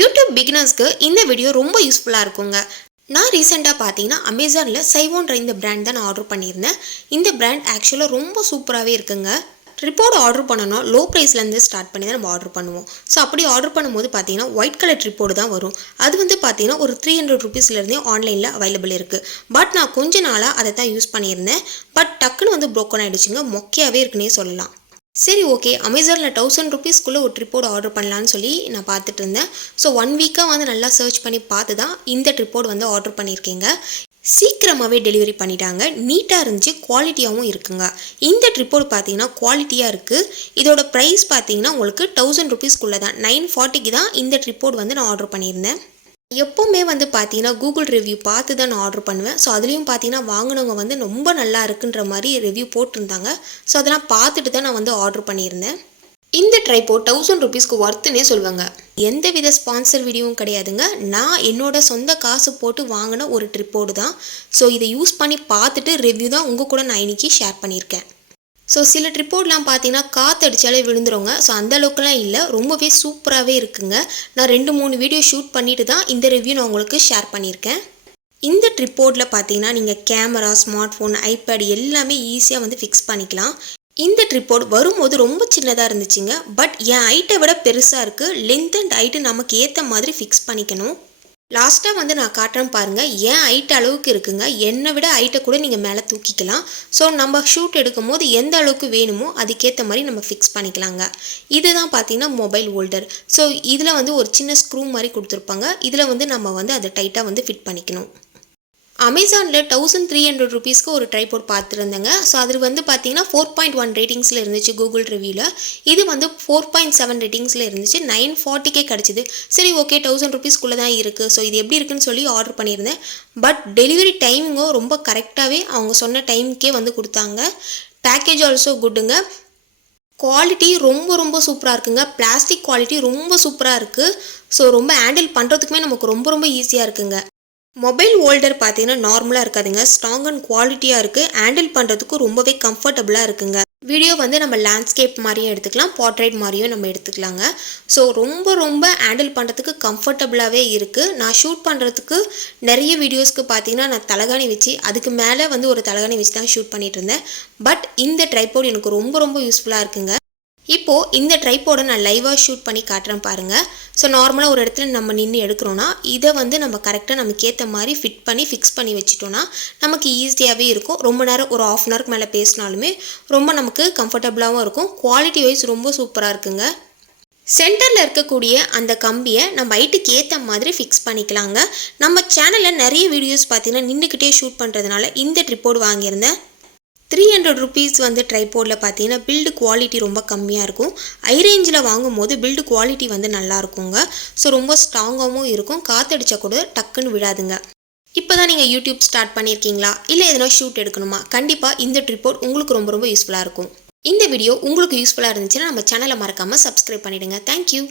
YouTube பிகினர்ஸ்க்கு இந்த video ரொம்ப யூஸ்ஃபுல்லாக இருக்குங்க. நான் ரீசெண்டாக பார்த்தீங்கன்னா அமேசானில் சைவோன்ற இந்த பிராண்ட் தான் நான் ஆர்டர் பண்ணியிருந்தேன். இந்த பிராண்ட் ஆக்சுவலாக ரொம்ப சூப்பராகவே இருக்குங்க. ட்ரிப்போடு ஆர்டர் பண்ணோன்னா லோ ப்ரைஸ்லேருந்து ஸ்டார்ட் பண்ணி தான் நம்ம ஆர்டர் பண்ணுவோம். ஸோ அப்படி ஆர்டர் பண்ணும்போது பார்த்தீங்கன்னா ஒயிட் கலர் ட்ரிப்போடு தான் வரும். அது வந்து பார்த்தீங்கன்னா ஒரு 300 ருபீஸ்லேருந்தே ஆன்லைனில் அவைலபிள் இருக்குது. பட் நான் கொஞ்ச நாளாக அதை தான் யூஸ் பண்ணியிருந்தேன். பட் டக்குன்னு வந்து ப்ரோக்கன் ஆகிடுச்சுங்க. மொக்கையாகவே இருக்குன்னே சொல்லலாம். சரி, ஓகே, அமேசானில் 1000 ருபீஸ்க்குள்ளே ஒரு ட்ரிப்போடு ஆர்டர் பண்ணலான்னு சொல்லி நான் பார்த்துட்டு இருந்தேன். ஸோ 1 வீக்காக வந்து நல்லா சர்ச் பண்ணி பார்த்து தான் இந்த ட்ரிப்போடு வந்து ஆர்டர் பண்ணியிருக்கேங்க. சீக்கிரமாகவே டெலிவரி பண்ணிட்டாங்க. நீட்டாக இருந்துச்சு, குவாலிட்டியாகவும் இருக்குங்க. இந்த ட்ரிப்போடு பார்த்தீங்கன்னா குவாலிட்டியாக இருக்குது. இதோட ப்ரைஸ் பார்த்தீங்கன்னா உங்களுக்கு 1000 ருபீஸ்க்குள்ளே தான், 940க்கு தான் இந்த ட்ரிப்போடு வந்து நான் ஆர்டர் பண்ணியிருந்தேன். எப்போவுமே வந்து பார்த்தீங்கன்னா கூகுள் ரிவ்யூ பார்த்து தான் நான் ஆர்டர் பண்ணுவேன். ஸோ அதுலேயும் பார்த்தீங்கன்னா வாங்கினவங்க வந்து ரொம்ப நல்லா இருக்குன்ற மாதிரி ரிவ்யூ போட்டிருந்தாங்க. ஸோ அதெல்லாம் பார்த்துட்டு தான் நான் வந்து ஆர்டர் பண்ணியிருந்தேன். இந்த ட்ரைபோட் 1000 ருபீஸ்க்கு ஒர்த்துன்னே சொல்லுவாங்க. எந்த வித ஸ்பான்சர் வீடியோவும் கிடையாதுங்க. நான் என்னோட சொந்த காசு போட்டு வாங்கின ஒரு ட்ரிப்போடு தான். ஸோ இதை யூஸ் பண்ணி பார்த்துட்டு ரிவ்யூ தான் உங்கள் கூட நான் இன்றைக்கி ஷேர் பண்ணியிருக்கேன். ஸோ சில ட்ரிப்போர்ட்லாம் பார்த்தீங்கன்னா காற்று அடித்தாலே விழுந்துருங்க. ஸோ அந்த அளவுக்குலாம் இல்லை, ரொம்பவே சூப்பராகவே இருக்குங்க. நான் 2-3 வீடியோ ஷூட் பண்ணிட்டு தான் இந்த ரிவ்யூ நான் உங்களுக்கு ஷேர் பண்ணியிருக்கேன். இந்த ட்ரிப்போர்டில் பார்த்தீங்கன்னா நீங்கள் கேமரா, ஸ்மார்ட் ஃபோன், ஐபேட் எல்லாமே ஈஸியாக வந்து ஃபிக்ஸ் பண்ணிக்கலாம். இந்த ட்ரிப்போர்ட் வரும்போது ரொம்ப சின்னதாக இருந்துச்சுங்க. பட் என் ஹைட்டை விட பெருசாக இருக்குது. லென்த் அண்ட் ஹைட்டு நமக்கு ஏற்ற மாதிரி ஃபிக்ஸ் பண்ணிக்கணும். லாஸ்ட்டாக வந்து நான் காட்டுறேன் பாருங்கள். ஏன் ஹைட் அளவுக்கு இருக்குங்க. என்னை விட ஹைட்டை கூட நீங்கள் மேலே தூக்கிக்கலாம். ஸோ நம்ம ஷூட் எடுக்கும் போது எந்த அளவுக்கு வேணுமோ அதுக்கேற்ற மாதிரி நம்ம ஃபிக்ஸ் பண்ணிக்கலாங்க. இதுதான் பார்த்தீங்கன்னா மொபைல் ஹோல்டர். ஸோ இதில் வந்து ஒரு சின்ன ஸ்க்ரூ மாதிரி கொடுத்துருப்பாங்க. இதில் வந்து நம்ம வந்து அதை டைட்டாக வந்து ஃபிட் பண்ணிக்கணும். அமேசானில் 1300 ருபீஸ்க்கு ஒரு ட்ரைபோர்ட் பார்த்துருந்தேங்க. ஸோ அது வந்து பார்த்தீங்கன்னா 4.1 ரேட்டிங்ஸில் இருந்துச்சு கூகுள் ரிவ்யூவில். இது வந்து 4.7 ரேட்டிங்ஸில் இருந்துச்சு. 940க்கே கிடச்சிது. சரி, ஓகே, 1000 ருபீஸ்க்குள்ளே தான் இருக்குது. ஸோ இது எப்படி இருக்குன்னு சொல்லி ஆர்டர் பண்ணியிருந்தேன். பட் டெலிவரி டைமிங்கோ ரொம்ப கரெக்டாகவே அவங்க சொன்ன டைமுக்கே வந்து கொடுத்தாங்க. Package also குட்டுங்க. குவாலிட்டி ரொம்ப ரொம்ப சூப்பராக இருக்குங்க. பிளாஸ்டிக் குவாலிட்டி ரொம்ப சூப்பராக இருக்குது. ஸோ ரொம்ப ஹேண்டில் பண்ணுறதுக்குமே நமக்கு ரொம்ப ரொம்ப ஈஸியாக இருக்குங்க. மொபைல் ஹோல்டர் பார்த்தீங்கன்னா நார்மலாக இருக்காதுங்க. ஸ்ட்ராங் அண்ட் குவாலிட்டியாக இருக்குது. ஹேண்டில் பண்ணுறதுக்கும் ரொம்பவே கம்ஃபர்டபுளாக இருக்குங்க. வீடியோ வந்து நம்ம லேண்ட்ஸ்கேப் மாதிரியும் எடுத்துக்கலாம், போர்ட்ரேட் மாதிரியும் நம்ம எடுத்துக்கலாங்க. ஸோ ரொம்ப ரொம்ப ஹேண்டில் பண்ணுறதுக்கு கம்ஃபர்டபுளாகவே இருக்குது. நான் ஷூட் பண்ணுறதுக்கு நிறைய வீடியோஸ்க்கு பார்த்தீங்கன்னா நான் தலகாணி வச்சு அதுக்கு மேலே வந்து ஒரு தலகாணி வச்சு தான் ஷூட் பண்ணிகிட்டு இருந்தேன். பட் இந்த ட்ரைபோர்ட் எனக்கு ரொம்ப ரொம்ப யூஸ்ஃபுல்லாக இருக்குங்க. இப்போது இந்த ட்ரைபோர்டை நான் லைவாக ஷூட் பண்ணி காட்டுறேன் பாருங்கள். ஸோ நார்மலாக ஒரு இடத்துல நம்ம நின்று எடுக்கிறோன்னா இதை வந்து நம்ம கரெக்டாக நமக்கு ஏற்ற மாதிரி ஃபிக்ஸ் பண்ணி வச்சுட்டோன்னா நமக்கு ஈஸியாகவே இருக்கும். ரொம்ப நேரம் ஒரு 1/2 hourக்கு மேலே பேசினாலுமே ரொம்ப நமக்கு கம்ஃபர்டபுளாகவும் இருக்கும். குவாலிட்டி வைஸ் ரொம்ப சூப்பராக இருக்குங்க. சென்டரில் இருக்கக்கூடிய அந்த கம்பியை நம்ம ஹைட்டுக்கு ஏற்ற மாதிரி ஃபிக்ஸ் பண்ணிக்கலாங்க. நம்ம சேனலில் நிறைய வீடியோஸ் பார்த்தீங்கன்னா நின்றுக்கிட்டே ஷூட் பண்ணுறதுனால இந்த ட்ரிப்போர்டு வாங்கியிருந்தேன். 300 ருபீஸ் வந்து ட்ரைபோர்டில் பார்த்தீங்கன்னா பில்டு குவாலிட்டி ரொம்ப கம்மியாக இருக்கும். ஹை ரேஞ்சில் வாங்கும் போது பில்டு குவாலிட்டி வந்து நல்லா இருக்குங்க. ஸோ ரொம்ப ஸ்ட்ராங்காகவும் இருக்கும். காற்றடிச்சா கூட டக்குன்னு விழாதுங்க. இப்போ தான் நீங்கள் யூடியூப் ஸ்டார்ட் பண்ணியிருக்கீங்களா, இல்லை எதனா ஷூட் எடுக்கணுமா, கண்டிப்பாக இந்த ட்ரிப்போர்ட் உங்களுக்கு ரொம்ப ரொம்ப யூஸ்ஃபுல்லாக இருக்கும். இந்த வீடியோ உங்களுக்கு யூஸ்ஃபுல்லாக இருந்துச்சுன்னா நம்ம சேனலை மறக்காமல் சப்ஸ்கிரைப் பண்ணிவிடுங்க. தேங்க்யூ.